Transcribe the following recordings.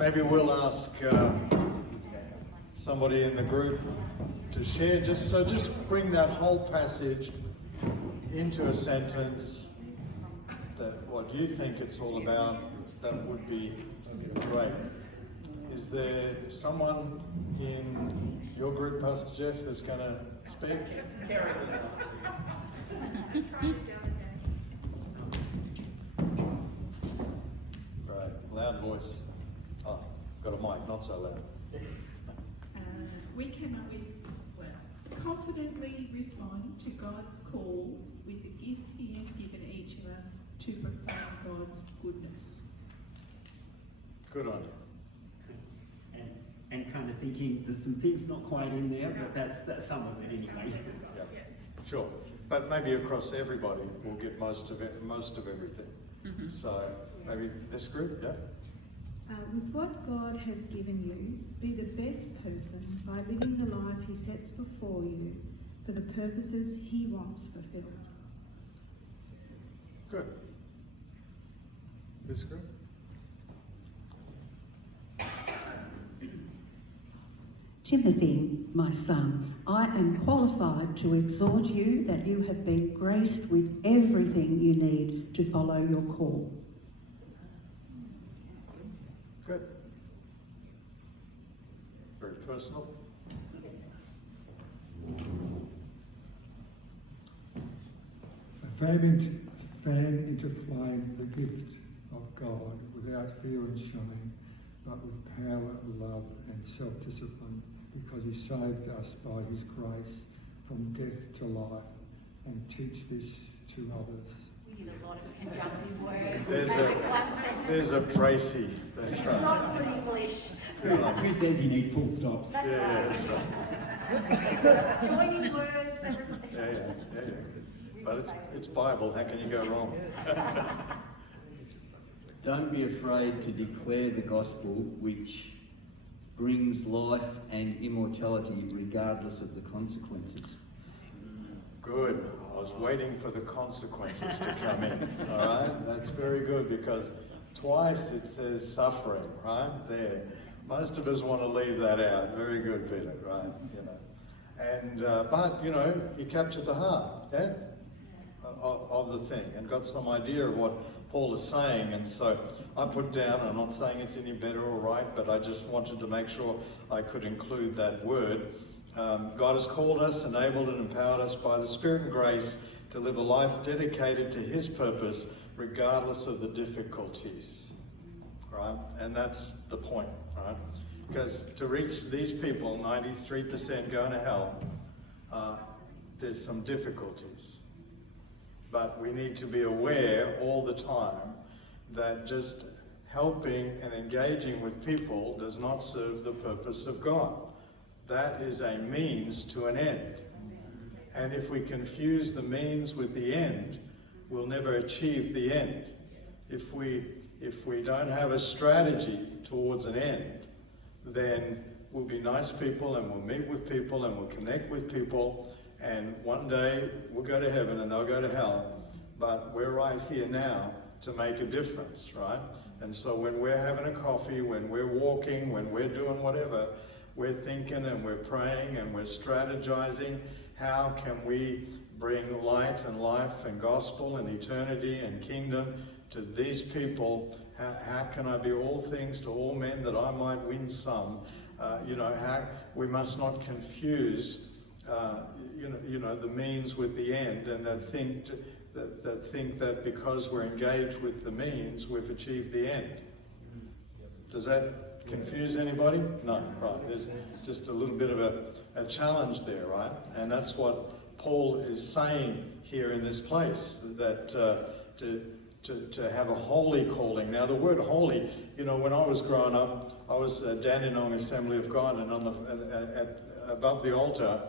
Maybe we'll ask somebody in the group to share. Just bring that whole passage into a sentence that what you think it's all about. That would be great. Is there someone in your group, Pastor Jeff, that's going to speak? Right, loud voice. Oh, got a mic, not so loud. We came up with, confidently respond to God's call with the gifts He has given each of us to proclaim God's goodness. Good on you. And kind of thinking there's some things not quite in there, but that's some of it anyway. Yeah, sure. But maybe across everybody we'll get most of everything. Mm-hmm. So maybe this group, yeah? With what God has given you, be the best person by living the life He sets before you for the purposes He wants fulfilled. Good. This group? Timothy, my son, I am qualified to exhort you that you have been graced with everything you need to follow your call. Good. Very personal. Fan into flame the gift of God without fear and shame, but with power, love and self-discipline, because He saved us by His grace from death to life, and teach this to others. We need a lot of conjunctive words. There's a précis. That's It's right. not good English. Who says you need full stops? That's Yeah, right. that's right. Joining words, everything. Yeah. But it's Bible. How can you go wrong? Don't be afraid to declare the gospel, which brings life and immortality regardless of the consequences. Good. I was waiting for the consequences to come in. All right? That's very good, because twice it says suffering, right? There. Most of us want to leave that out. Very good, Peter, right? You know. And, but, you know, he captured the heart, yeah? Of the thing, and got some idea of what Paul is saying. And so I put down, I'm not saying it's any better or right, but I just wanted to make sure I could include that word. God has called us, enabled and empowered us by the Spirit and grace to live a life dedicated to His purpose, regardless of the difficulties, right? And that's the point, right? Because to reach these people, 93% going to hell, there's some difficulties. But we need to be aware all the time that just helping and engaging with people does not serve the purpose of God. That is a means to an end. And if we confuse the means with the end, we'll never achieve the end. If we don't have a strategy towards an end, then we'll be nice people and we'll meet with people and we'll connect with people, and one day we'll go to heaven and they'll go to hell. But we're right here now to make a difference, right? And so when we're having a coffee, when we're walking, when we're doing whatever, we're thinking and we're praying and we're strategizing. How can we bring light and life and gospel and eternity and kingdom to these people? How can I be all things to all men that I might win some? We must not confuse the means with the end, and that think that because we're engaged with the means, we've achieved the end. Does that confuse anybody? No, right. There's just a little bit of a challenge there, right? And that's what Paul is saying here in this place, that to have a holy calling. Now, the word holy, when I was growing up, I was at Dandenong Assembly of God, and above the altar,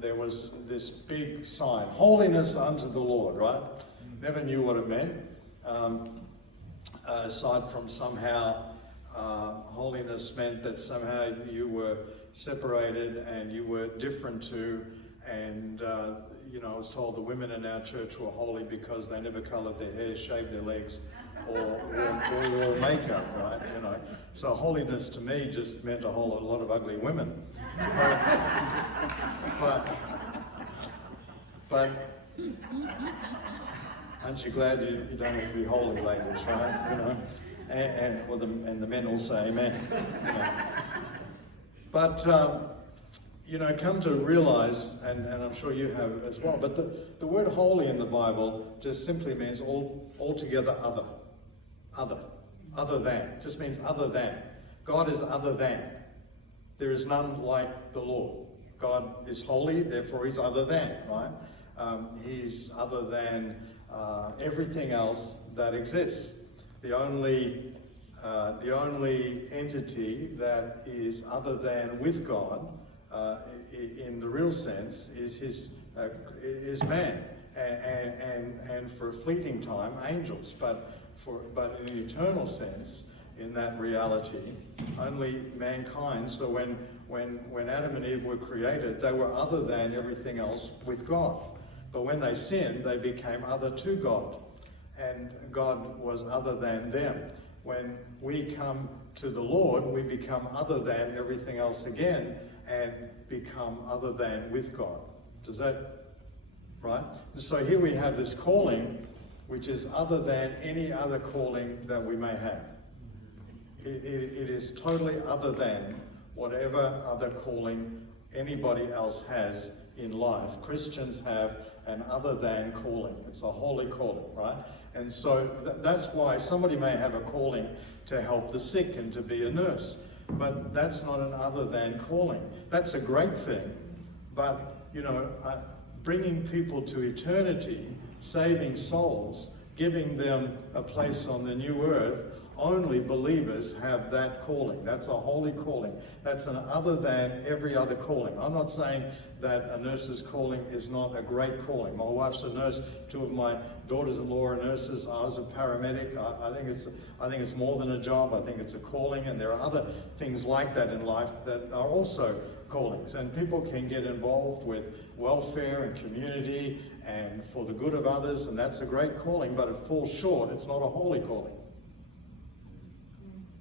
there was this big sign, holiness unto the Lord, right? Never knew what it meant, aside from somehow holiness meant that somehow you were separated and you were different to, and I was told the women in our church were holy because they never coloured their hair, shaved their legs, or wore makeup, right? So holiness to me just meant a lot of ugly women. But aren't you glad you don't have to be holy, ladies, right? You know, and the men will say amen. You know. But come to realize, and I'm sure you have as well, but the word holy in the Bible just simply means altogether other than, just means other than. God is other than. There is none like the Lord. God is holy, therefore he's other than, right? He's other than everything else that exists. The only entity that is other than with God, in the real sense, is man, and for a fleeting time, angels. But in an eternal sense, in that reality, only mankind. So when Adam and Eve were created, they were other than everything else with God. But when they sinned, they became other to God, and God was other than them. When we come to the Lord, we become other than everything else again, and become other than with God. Does that, right? So here we have this calling, which is other than any other calling that we may have. It is totally other than whatever other calling anybody else has in life. Christians have an other than calling. It's a holy calling, right? And so that's why somebody may have a calling to help the sick and to be a nurse, but that's not an other than calling. That's a great thing, but bringing people to eternity, saving souls, giving them a place on the new earth, only believers have that calling. That's a holy calling. That's an other than every other calling. I'm not saying that a nurse's calling is not a great calling. My wife's a nurse. 2 of my daughters-in-law are nurses. I was a paramedic. I think it's more than a job. I think it's a calling, and there are other things like that in life that are also callings. And people can get involved with welfare and community and for the good of others, and that's a great calling, but it falls short. It's not a holy calling.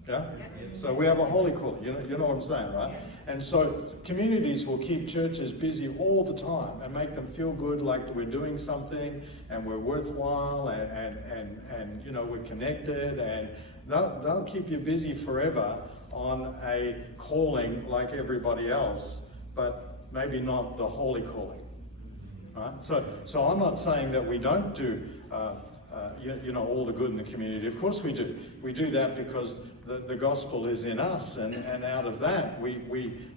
Yeah? So we have a holy calling, you know what I'm saying, right? And so communities will keep churches busy all the time and make them feel good, like we're doing something and we're worthwhile and we're connected, and they'll keep you busy forever on a calling like everybody else, but maybe not the holy calling, right? So I'm not saying that we don't do all the good in the community. Of course we do. We do that because the gospel is in us, and out of that we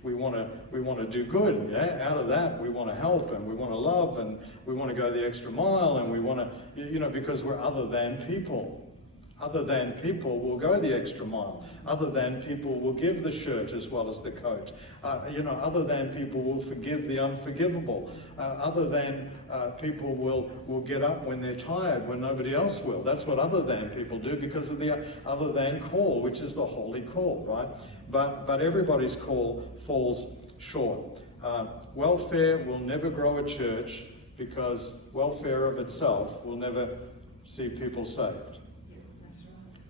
want to do good. Yeah? Out of that we want to help, and we want to love, and we want to go the extra mile, and we want to, because we're other than people. Other than people will go the extra mile. Other than people will give the shirt as well as the coat. Other than people will forgive the unforgivable. Other than people will get up when they're tired when nobody else will. That's what other than people do because of the other than call, which is the holy call, right? But everybody's call falls short. Welfare will never grow a church because welfare of itself will never see people saved.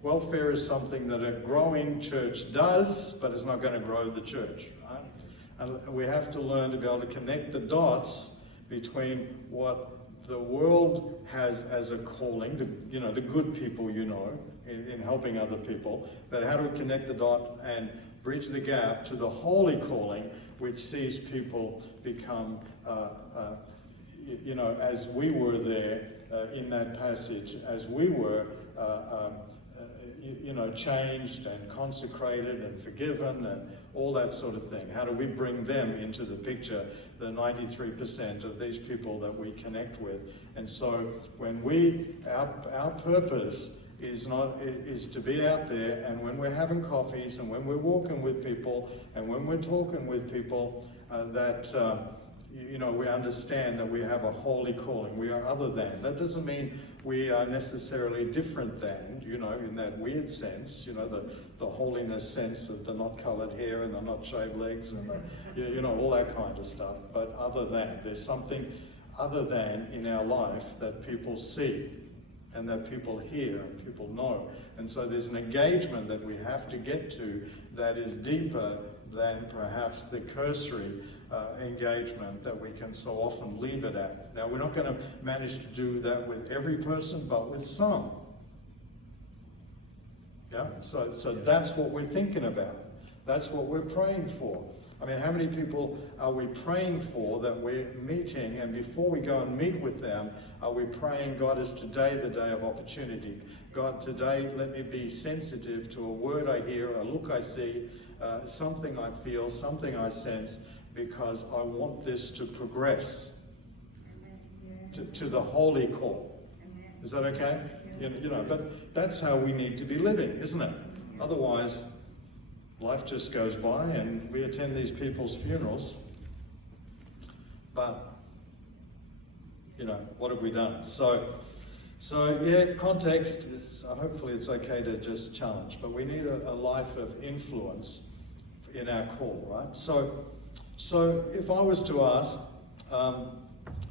Welfare is something that a growing church does, but it's not going to grow the church, right? And we have to learn to be able to connect the dots between what the world has as a calling, the good people, in helping other people, but how do we connect the dot and bridge the gap to the holy calling, which sees people become, as we were there in that passage, as we were changed and consecrated and forgiven and all that sort of thing. How do we bring them into the picture, the 93% of these people that we connect with? And so when our purpose is to be out there, and when we're having coffees and when we're walking with people and when we're talking with people, we understand that we have a holy calling. We are other than. That doesn't mean we are necessarily different than, in that weird sense, the holiness sense of the not coloured hair and the not shaved legs and all that kind of stuff. But other than, there's something other than in our life that people see. and that people hear and people know. And so there's an engagement that we have to get to that is deeper than perhaps the cursory engagement that we can so often leave it at. Now, we're not going to manage to do that with every person, but with some. Yeah, so that's what we're thinking about. That's what we're praying for. I mean, how many people are we praying for that we're meeting, and before we go and meet with them, are we praying, God, is today the day of opportunity? God, today let me be sensitive to a word I hear, a look I see, something I feel, something I sense, because I want this to progress to the holy call. Is that okay? You know, but that's how we need to be living, isn't it? Otherwise, life just goes by and we attend these people's funerals, but, you know, what have we done? So yeah, context, hopefully it's okay to just challenge, but we need a life of influence in our call, right? So if I was to ask,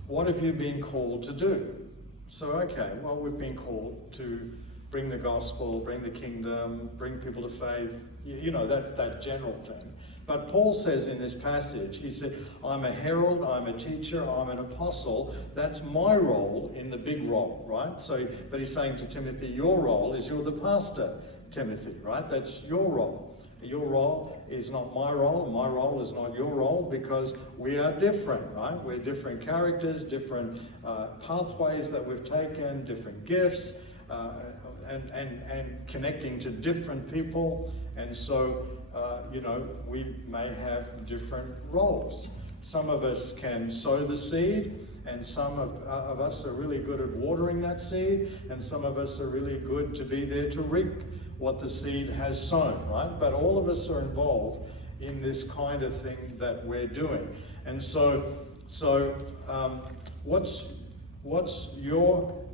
what have you been called to do? So, okay, well, we've been called to bring the gospel, bring the kingdom, bring people to faith, you know, that general thing. But Paul says in this passage, he said, I'm a herald, I'm a teacher, I'm an apostle. That's my role in the big role, right? So, but he's saying to Timothy, your role is you're the pastor, Timothy, right? That's your role. Your role is not my role, and my role is not your role, because we are different, right? We're different characters, different pathways that we've taken, different gifts, and connecting to different people. And so, you know, we may have different roles. Some of us can sow the seed, and some of us are really good at watering that seed, and some of us are really good to be there to reap what the seed has sown, right? But all of us are involved in this kind of thing that we're doing. And so what's your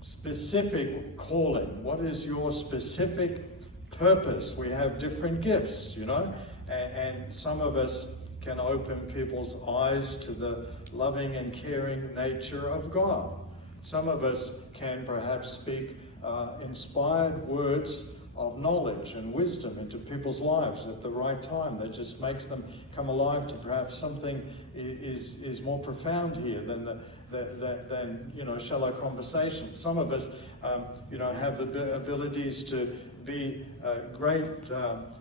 specific calling? What is your specific purpose? We have different gifts, you know, and some of us can open people's eyes to the loving and caring nature of God. Some of us can perhaps speak inspired words of knowledge and wisdom into people's lives at the right time that just makes them come alive to perhaps something is more profound here than than you know, shallow conversation. Some of us you know, have the abilities to be great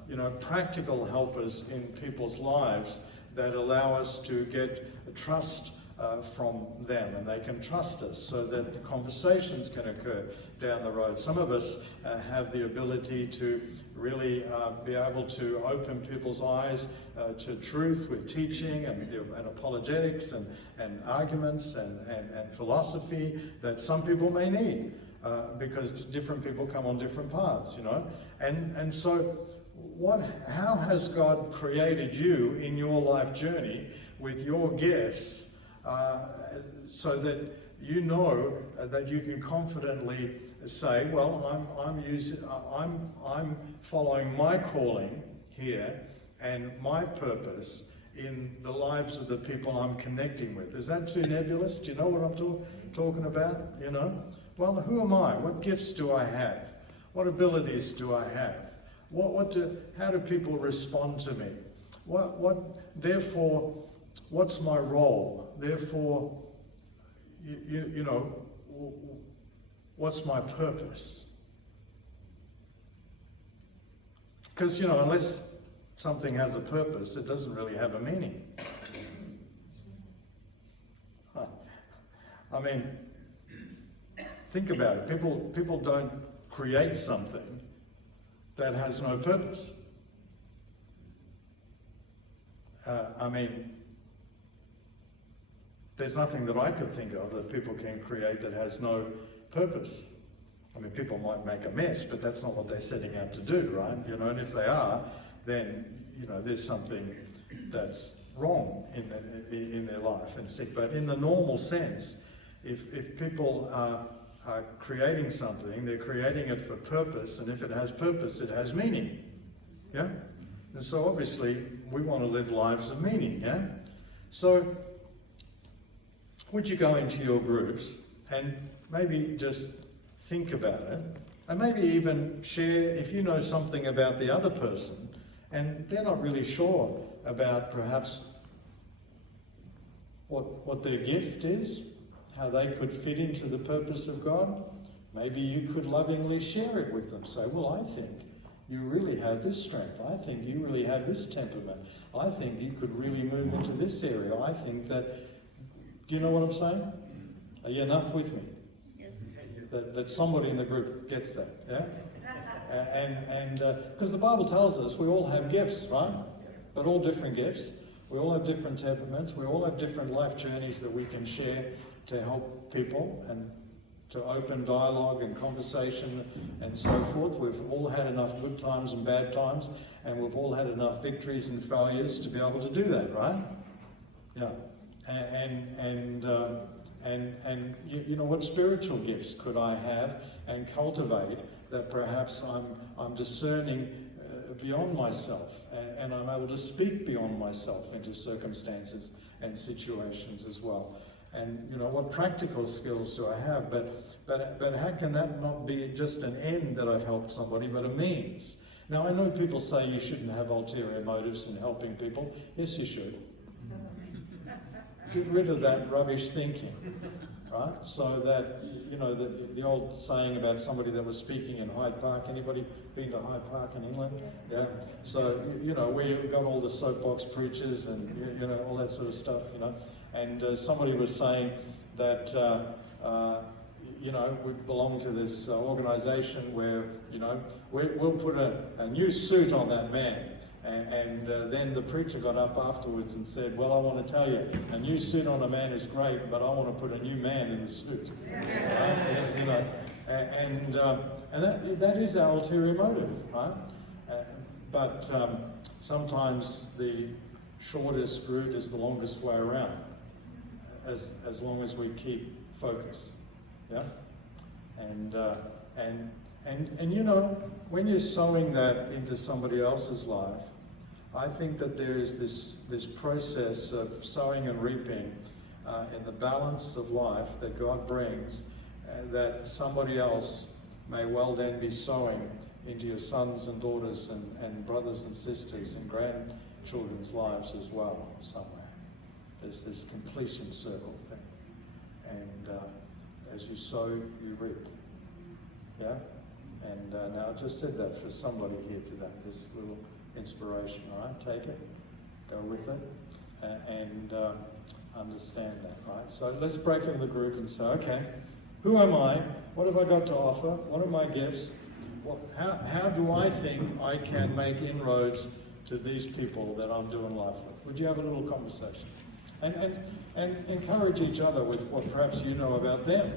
you know, practical helpers in people's lives that allow us to get trust from them, and they can trust us so that the conversations can occur down the road. Some of us have the ability to really be able to open people's eyes to truth with teaching and apologetics and arguments and philosophy that some people may need because different people come on different paths, you know. And so how has God created you in your life journey with your gifts so that you know that you can confidently say, well, I'm following my calling here and my purpose in the lives of the people I'm connecting with. Is that too nebulous? Do you know what I'm talking about? You know? Well, who am I? What gifts do I have? What abilities do I have? How do people respond to me? Therefore, what's my role? Therefore, you know, what's my purpose? Because, you know, unless something has a purpose, it doesn't really have a meaning. I mean, think about it. People don't create something that has no purpose. I mean, there's nothing that I could think of that people can create that has no purpose. I mean, people might make a mess, but that's not what they're setting out to do, right? You know, and if they are, then, you know, there's something that's wrong in their life and sick. But in the normal sense, if people are creating something, they're creating it for purpose, and if it has purpose, it has meaning. Yeah? And so obviously, we want to live lives of meaning, yeah? So, would you go into your groups and maybe just think about it, and maybe even share if you know something about the other person and they're not really sure about perhaps what their gift is, how they could fit into the purpose of God. Maybe you could lovingly share it with them. Say, well, I think you really have this strength. I think you really have this temperament. I think you could really move into this area. I think that, do you know what I'm saying? Are you enough with me? Yes. That somebody in the group gets that, yeah? And because the Bible tells us we all have gifts, right? But all different gifts. We all have different temperaments. We all have different life journeys that we can share to help people and to open dialogue and conversation and so forth. We've all had enough good times and bad times, and we've all had enough victories and failures to be able to do that, right? Yeah. And you know, what spiritual gifts could I have and cultivate that perhaps I'm discerning beyond myself, and I'm able to speak beyond myself into circumstances and situations as well. And you know, what practical skills do I have? But how can that not be just an end that I've helped somebody, but a means? Now, I know people say you shouldn't have ulterior motives in helping people. Yes, you should. Get rid of that rubbish thinking, right? So that, you know, the old saying about somebody that was speaking in Hyde Park. Anybody been to Hyde Park in England? Yeah. So, you know, we got all the soapbox preachers and, you know, all that sort of stuff, you know. And somebody was saying that, you know, we belong to this organisation where, you know, we'll put a new suit on that man. And then the preacher got up afterwards and said, well, I want to tell you, a new suit on a man is great, but I want to put a new man in the suit. You know, and that is our ulterior motive, right? But sometimes the shortest route is the longest way around, as long as we keep focus, yeah? And you know, when you're sowing that into somebody else's life, I think that there is this process of sowing and reaping in the balance of life that God brings, that somebody else may well then be sowing into your sons and daughters and brothers and sisters and grandchildren's lives as well somewhere. There's this completion circle thing. And as you sow, you reap. Yeah? And now I just said that for somebody here today, this little inspiration, all right? Take it, go with it, and understand that, right? So let's break into the group and say, okay, who am I? What have I got to offer? What are my gifts? How do I think I can make inroads to these people that I'm doing life with? Would you have a little conversation? And encourage each other with what perhaps you know about them.